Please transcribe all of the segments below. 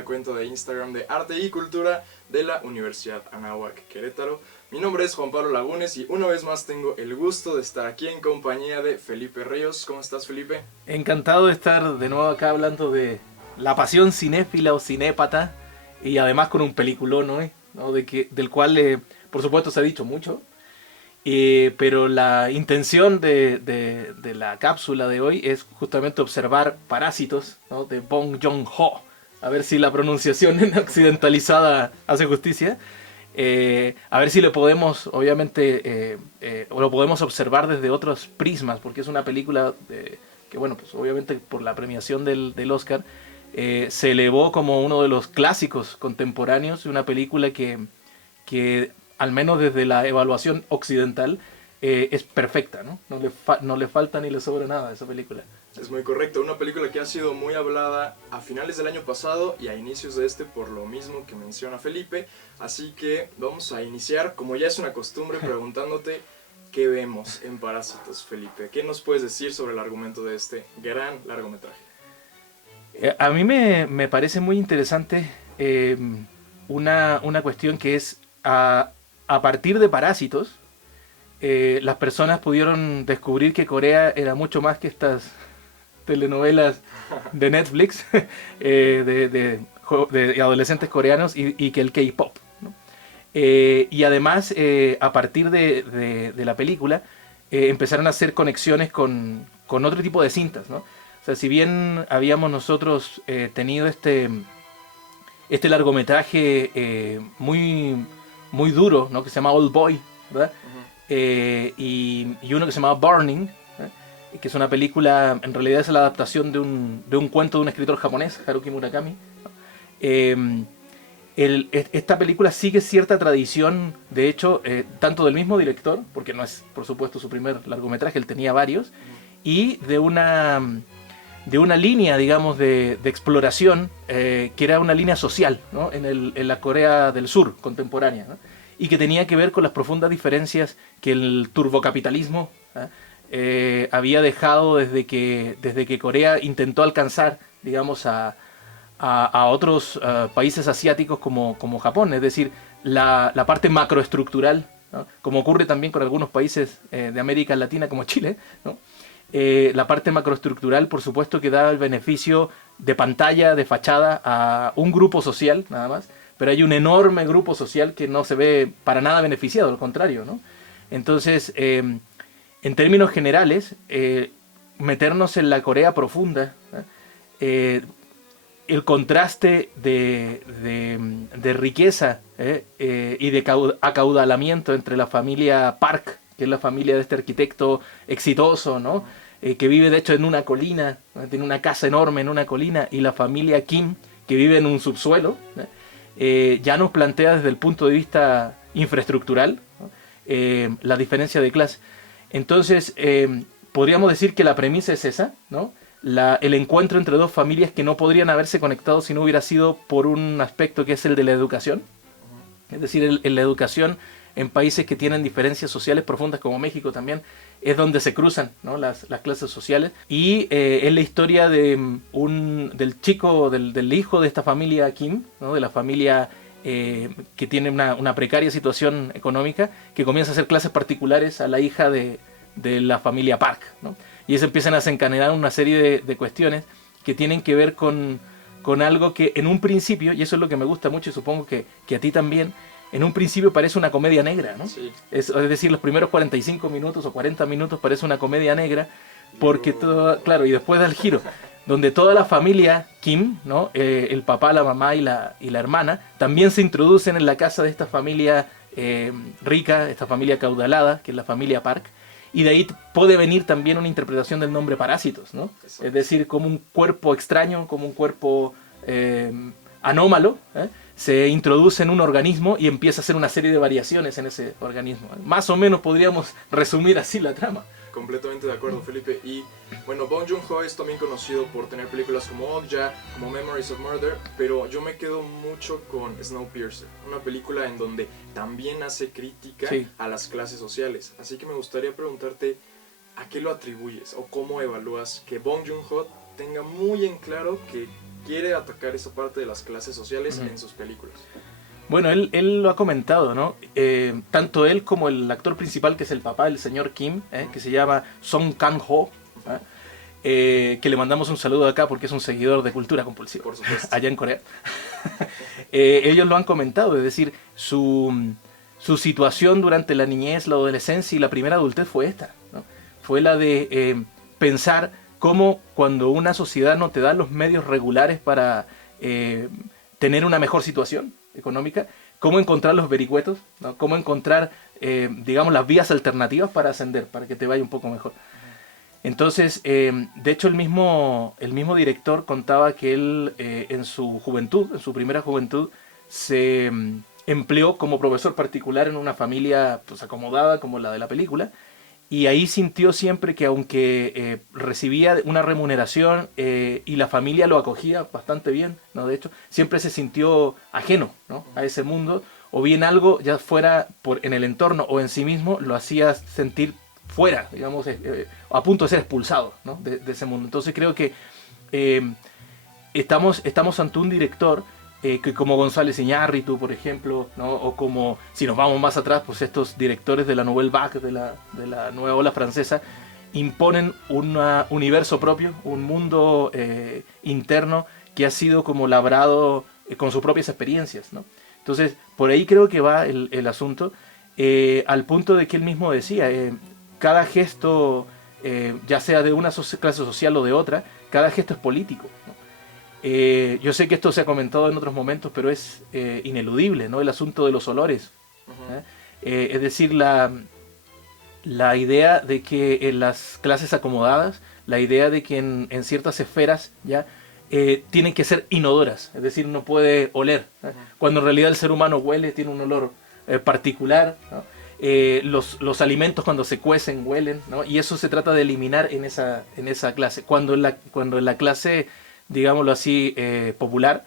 la cuenta de Instagram de Arte y Cultura de la Universidad Anáhuac Querétaro. Mi nombre es Juan Pablo Lagunes y una vez más tengo el gusto de estar aquí en compañía de Felipe Ríos. ¿Cómo estás, Felipe? Encantado de estar de nuevo acá hablando de la pasión cinéfila o cinépata y además con un peliculón, ¿no? Del cual, por supuesto, se ha dicho mucho. Pero la intención de la cápsula de hoy es justamente observar Parásitos, ¿no? De Bong Joon-ho. A ver si la pronunciación en occidentalizada hace justicia. A ver si le podemos, obviamente, o lo podemos observar desde otros prismas, porque es una película que, bueno, pues obviamente por la premiación del Oscar, se elevó como uno de los clásicos contemporáneos, una película que al menos desde la evaluación occidental, es perfecta, ¿no? No le falta ni le sobra nada a esa película. Es muy correcto, una película que ha sido muy hablada a finales del año pasado y a inicios de este por lo mismo que menciona Felipe, así que vamos a iniciar, como ya es una costumbre, preguntándote qué vemos en Parásitos, Felipe. ¿Qué nos puedes decir sobre el argumento de este gran largometraje? A mí me parece muy interesante una cuestión que es a partir de Parásitos, las personas pudieron descubrir que Corea era mucho más que estas telenovelas de Netflix de adolescentes coreanos y que el K-pop, ¿no? Y además, a partir de la película, empezaron a hacer conexiones con otro tipo de cintas, ¿no? O sea, si bien habíamos nosotros tenido este largometraje muy duro, ¿no? Que se llama Old Boy, ¿verdad? Y uno que se llama Burning, que es una película, en realidad es la adaptación de un cuento de un escritor japonés, Haruki Murakami. Esta película sigue cierta tradición, de hecho, tanto del mismo director, porque no es, por supuesto, su primer largometraje, él tenía varios, y de una línea, digamos, de exploración, que era una línea social, ¿no? En la Corea del Sur contemporánea, ¿no? Y que tenía que ver con las profundas diferencias que el turbocapitalismo había dejado desde que Corea intentó alcanzar, digamos, a otros países asiáticos como Japón, es decir, la parte macroestructural, ¿no? Como ocurre también con algunos países de América Latina como Chile, ¿no? La parte macroestructural, por supuesto, que da el beneficio de pantalla, de fachada a un grupo social, nada más, pero hay un enorme grupo social que no se ve para nada beneficiado, al contrario, ¿no? Entonces, en términos generales, meternos en la Corea profunda, el contraste de riqueza y de acaudalamiento entre la familia Park, que es la familia de este arquitecto exitoso, ¿no? Que vive de hecho en una colina, ¿no? Tiene una casa enorme en una colina, y la familia Kim, que vive en un subsuelo, ¿no? Ya nos plantea desde el punto de vista infraestructural, ¿no? La diferencia de clase. Entonces, podríamos decir que la premisa es esa, ¿no? El encuentro entre dos familias que no podrían haberse conectado si no hubiera sido por un aspecto que es el de la educación. Es decir, la educación en países que tienen diferencias sociales profundas como México también es donde se cruzan, ¿no? las clases sociales, y es la historia del chico, del hijo de esta familia Kim, ¿no? De la familia que tiene una precaria situación económica, que comienza a hacer clases particulares a la hija de la familia Park, ¿no? Y eso empiezan a desencadenar una serie de cuestiones que tienen que ver con algo que en un principio, y eso es lo que me gusta mucho y supongo que a ti también, en un principio parece una comedia negra, ¿no? Sí. Es decir, los primeros 45 minutos o 40 minutos parece una comedia negra, porque todo, claro, y después da el giro, donde toda la familia Kim, ¿no? El papá, la mamá y la hermana, también se introducen en la casa de esta familia rica, esta familia caudalada, que es la familia Park, y de ahí puede venir también una interpretación del nombre Parásitos, ¿no? Exacto. Es decir, como un cuerpo extraño, como un cuerpo anómalo, se introduce en un organismo y empieza a hacer una serie de variaciones en ese organismo. Más o menos podríamos resumir así la trama. Completamente de acuerdo, Felipe. Y bueno, Bong Joon-ho es también conocido por tener películas como Okja, como Memories of Murder, pero yo me quedo mucho con Snowpiercer, una película en donde también hace crítica, sí, a las clases sociales. Así que me gustaría preguntarte, ¿a qué lo atribuyes o cómo evalúas que Bong Joon-ho tenga muy en claro que quiere atacar esa parte de las clases sociales en sus películas. Bueno, él lo ha comentado, ¿no? Tanto él como el actor principal, que es el papá del señor Kim, que se llama Song Kang-ho, que le mandamos un saludo acá porque es un seguidor de Cultura Compulsiva, por supuesto, allá en Corea. Ellos lo han comentado, es decir, su situación durante la niñez, la adolescencia y la primera adultez fue esta, ¿no? Fue la de pensar cómo cuando una sociedad no te da los medios regulares para tener una mejor situación económica, cómo encontrar los vericuetos, ¿no? Cómo encontrar, digamos, las vías alternativas para ascender, para que te vaya un poco mejor. Entonces, de hecho, el mismo director contaba que él en su juventud, en su primera juventud, se empleó como profesor particular en una familia pues, acomodada como la de la película, y ahí sintió siempre que aunque recibía una remuneración y la familia lo acogía bastante bien, ¿no? De hecho, siempre se sintió ajeno, ¿no? A ese mundo, o bien algo, ya fuera en el entorno o en sí mismo, lo hacía sentir fuera, digamos, a punto de ser expulsado, ¿no? de ese mundo. Entonces creo que estamos ante un director que como González Iñárritu, por ejemplo, ¿no? O como, si nos vamos más atrás, pues estos directores de la Nouvelle Vague, de la nueva ola francesa, imponen un universo propio, un mundo interno que ha sido como labrado con sus propias experiencias, ¿no? Entonces, por ahí creo que va el asunto, al punto de que él mismo decía, cada gesto, ya sea de una clase social o de otra, cada gesto es político, ¿no? Yo sé que esto se ha comentado en otros momentos, pero es ineludible, ¿no? El asunto de los olores. Es decir, la idea de que en las clases acomodadas, la idea de que en ciertas esferas ya tienen que ser inodoras, es decir, no puede oler, cuando en realidad el ser humano huele, tiene un olor particular, ¿no? Los alimentos cuando se cuecen huelen, ¿no? Y eso se trata de eliminar en esa clase. Cuando en la clase, digámoslo así, popular,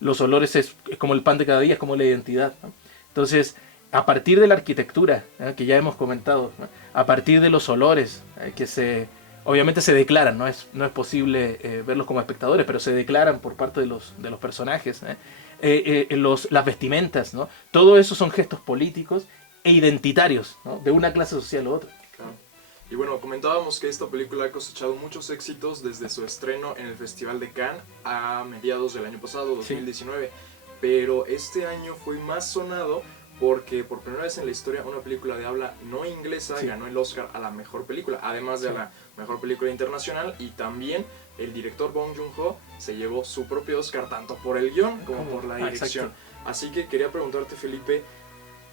los olores es como el pan de cada día, es como la identidad, ¿no? Entonces, a partir de la arquitectura, que ya hemos comentado, ¿no? A partir de los olores, que obviamente se declaran, no es posible verlos como espectadores, pero se declaran por parte de los personajes, las vestimentas, ¿no? Todo eso son gestos políticos e identitarios, ¿no? De una clase social u otra. Claro. Y bueno, comentábamos que esta película ha cosechado muchos éxitos desde su estreno en el Festival de Cannes a mediados del año pasado, 2019. Sí. Pero este año fue más sonado porque por primera vez en la historia una película de habla no inglesa ganó el Oscar a la mejor película, además de a la mejor película internacional, y también el director Bong Joon-ho se llevó su propio Oscar tanto por el guión como por la dirección. Así que quería preguntarte, Felipe,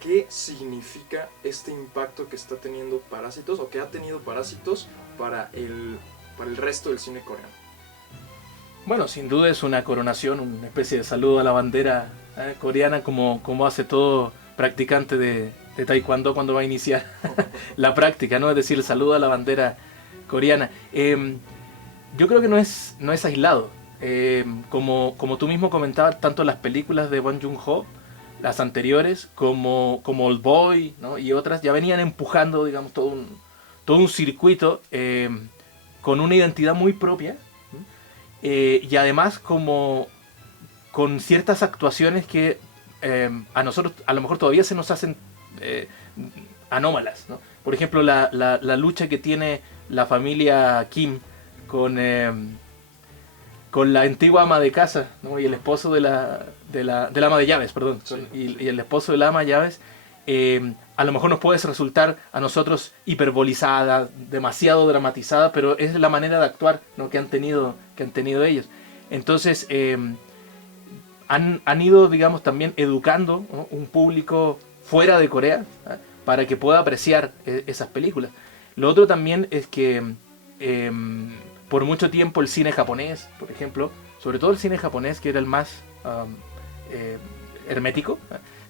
¿qué significa este impacto que está teniendo Parásitos o que ha tenido Parásitos para el resto del cine coreano? Bueno, sin duda es una coronación, una especie de saludo a la bandera coreana, como hace todo practicante de taekwondo cuando va a iniciar la práctica, ¿no? Es decir, el saludo a la bandera coreana. Yo creo que no es aislado. Como tú mismo comentabas, tanto las películas de Bong Joon-ho, las anteriores, como Oldboy, ¿no? Y otras, ya venían empujando, digamos, todo un circuito con una identidad muy propia, y además con ciertas actuaciones que a nosotros a lo mejor todavía se nos hacen anómalas, ¿no? Por ejemplo, la lucha que tiene la familia Kim con la antigua ama de casa, ¿no? Y el esposo del ama de llaves, perdón, sí. y el esposo del ama de llaves, a lo mejor nos puede resultar a nosotros hiperbolizada, demasiado dramatizada, pero es la manera de actuar, ¿no? que han tenido ellos. Entonces, han ido, digamos, también educando, ¿no? un público fuera de Corea, ¿eh? para que pueda apreciar esas películas. Lo otro también es que por mucho tiempo el cine japonés, por ejemplo, sobre todo el cine japonés, que era el más hermético,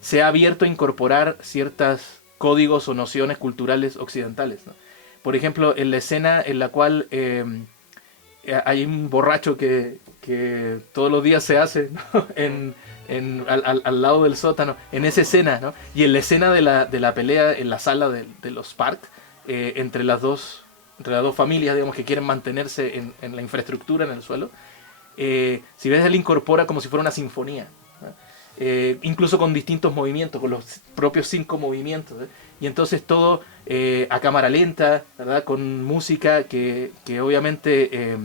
se ha abierto a incorporar ciertos códigos o nociones culturales occidentales, ¿no? Por ejemplo, en la escena en la cual hay un borracho que todos los días se hace, ¿no? al lado del sótano, en esa escena, ¿no? Y en la escena de la pelea en la sala de los Park, entre las dos familias, digamos, que quieren mantenerse en la infraestructura, en el suelo, si ves, él incorpora como si fuera una sinfonía, ¿no? Incluso con distintos movimientos, con los propios 5 movimientos, ¿eh? Y entonces todo a cámara lenta, ¿verdad? Con música que obviamente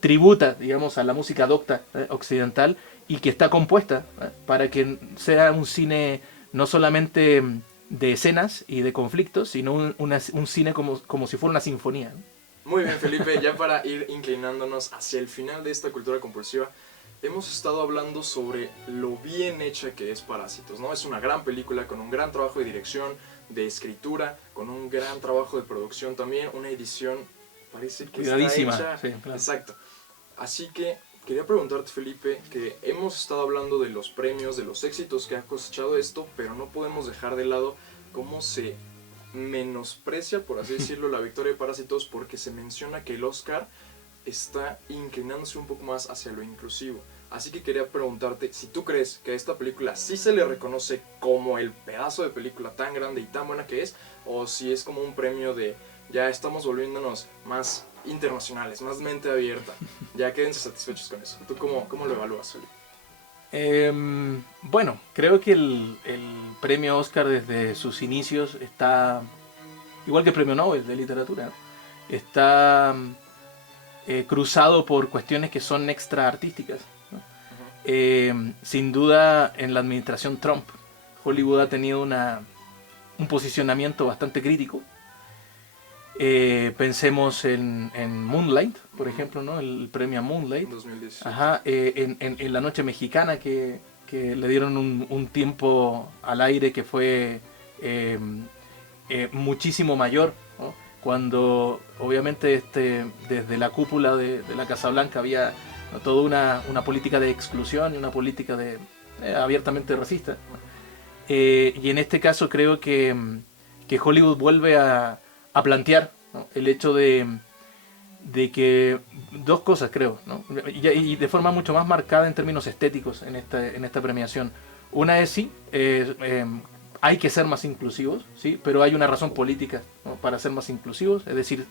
tributa, digamos, a la música docta occidental, y que está compuesta para que sea un cine no solamente de escenas y de conflictos, sino un cine como si fuera una sinfonía, ¿no? Muy bien, Felipe, ya para ir inclinándonos hacia el final de esta cultura compulsiva, hemos estado hablando sobre lo bien hecha que es Parásitos, ¿no? Es una gran película con un gran trabajo de dirección, de escritura, con un gran trabajo de producción también, una edición parece que cuidadísima, está hecha. sí, claro. Exacto. Así que quería preguntarte, Felipe, que hemos estado hablando de los premios, de los éxitos que ha cosechado esto, pero no podemos dejar de lado cómo se menosprecia, por así decirlo, la victoria de Parásitos, porque se menciona que el Oscar está inclinándose un poco más hacia lo inclusivo. Así que quería preguntarte si tú crees que a esta película sí se le reconoce como el pedazo de película tan grande y tan buena que es, o si es como un premio de ya estamos volviéndonos más internacionales, más mente abierta. Ya quédense satisfechos con eso. ¿Tú cómo lo evalúas, Felipe? Bueno, creo que el premio Oscar desde sus inicios está, igual que el premio Nobel de literatura, ¿no? Está cruzado por cuestiones que son extra artísticas, ¿no? Sin duda, en la administración Trump, Hollywood ha tenido un posicionamiento bastante crítico. Pensemos en Moonlight, por ejemplo, ¿no? El premio a Moonlight. 2017. Ajá, en La Noche Mexicana, que le dieron un tiempo al aire que fue muchísimo mayor, ¿no? Cuando obviamente desde la cúpula de la Casa Blanca había, ¿no?, toda una política de exclusión y una política abiertamente racista. Y en este caso creo que Hollywood vuelve a plantear, ¿no?, el hecho de que dos cosas, creo, ¿no? Y de forma mucho más marcada en términos estéticos en esta premiación. Una es sí, hay que ser más inclusivos, sí, pero hay una razón política, ¿no?, para ser más inclusivos, es decir,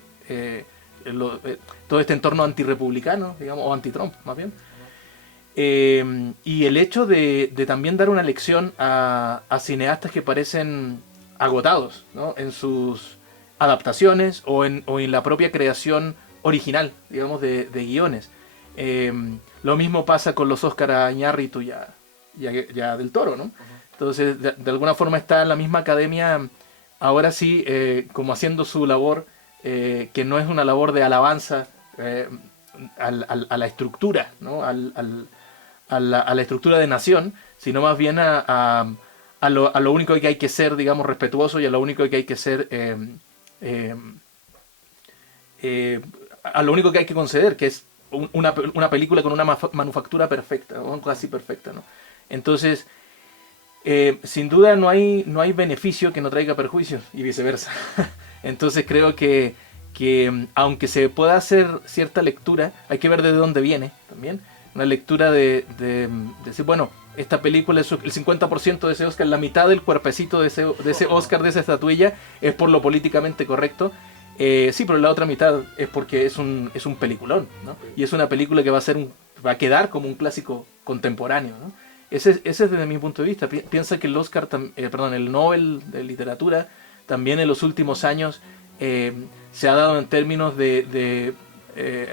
todo este entorno antirrepublicano, digamos, o anti-Trump más bien. Y el hecho de también dar una lección a cineastas que parecen agotados, ¿no?, en sus adaptaciones o en la propia creación original, digamos, de guiones. Lo mismo pasa con los Óscar a Iñárritu y a Del Toro, ¿no? Entonces, de alguna forma está la misma academia, ahora sí, como haciendo su labor, que no es una labor de alabanza a la estructura, ¿no?, a la estructura de nación, sino más bien a lo único que hay que ser, digamos, respetuoso, y a lo único que hay que ser a lo único que hay que conceder, que es una película con una manufactura perfecta, o casi perfecta, ¿no? Entonces, sin duda no hay beneficio que no traiga perjuicios, y viceversa. Entonces creo que aunque se pueda hacer cierta lectura, hay que ver de dónde viene también. Una lectura de decir, bueno, esta película, el 50% de ese Oscar, la mitad del cuerpecito de ese Oscar, de esa estatuilla, es por lo políticamente correcto. Sí, pero la otra mitad es porque es un peliculón, ¿no? Y es una película que va a quedar como un clásico contemporáneo, ¿no? Ese es desde mi punto de vista. Piensa que el Nobel de literatura también en los últimos años se ha dado en términos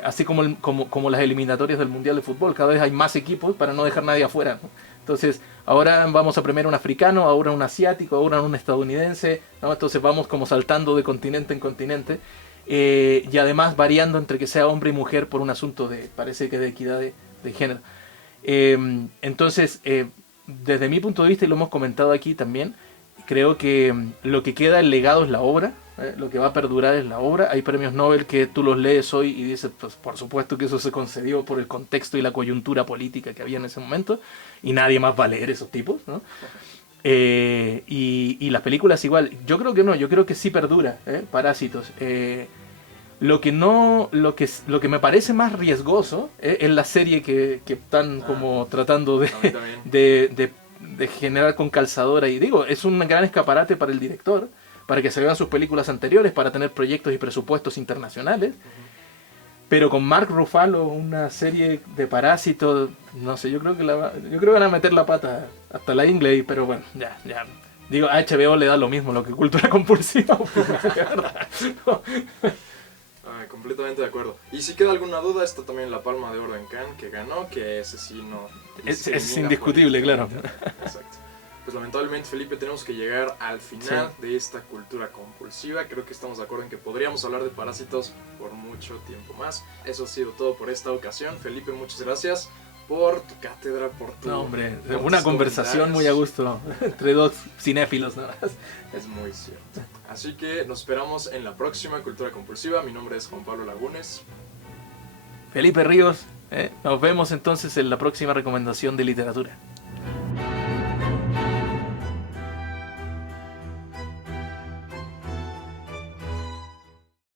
así como las eliminatorias del Mundial de Fútbol. Cada vez hay más equipos para no dejar nadie afuera, ¿no? Entonces, ahora vamos a premiar un africano, ahora un asiático, ahora un estadounidense, ¿no? Entonces vamos como saltando de continente en continente, y además variando entre que sea hombre y mujer por un asunto parece que de equidad de género. Entonces, desde mi punto de vista, y lo hemos comentado aquí también, creo que lo que queda, el legado, es la obra. Lo que va a perdurar es la obra. Hay premios Nobel que tú los lees hoy y dices, pues por supuesto que eso se concedió por el contexto y la coyuntura política que había en ese momento, y nadie más va a leer esos tipos, ¿no? Y las películas igual. Yo creo que no, yo creo que sí perdura, Parásitos. Lo que me parece más riesgoso es la serie que están como tratando de generar con calzadora. Y digo, es un gran escaparate para el director, para que se vean sus películas anteriores, para tener proyectos y presupuestos internacionales. pero con Mark Ruffalo, una serie de parásitos, no sé, yo creo que van a meter la pata hasta la ingle, pero bueno, ya. Digo, a HBO le da lo mismo lo que cultura compulsiva. De verdad. No. Completamente de acuerdo. Y si queda alguna duda, está también la Palma de Oro en Cannes, que ganó, que ese sí no... Es indiscutible, claro. Exacto. Pues lamentablemente, Felipe, tenemos que llegar al final de esta cultura compulsiva. Creo que estamos de acuerdo en que podríamos hablar de Parásitos por mucho tiempo más. Eso ha sido todo por esta ocasión. Felipe, muchas gracias por tu cátedra, por tu... No, hombre, una conversación muy a gusto entre dos cinéfilos, ¿no? Es muy cierto. Así que nos esperamos en la próxima Cultura Compulsiva. Mi nombre es Juan Pablo Lagunes. Felipe Ríos, nos vemos entonces en la próxima recomendación de literatura.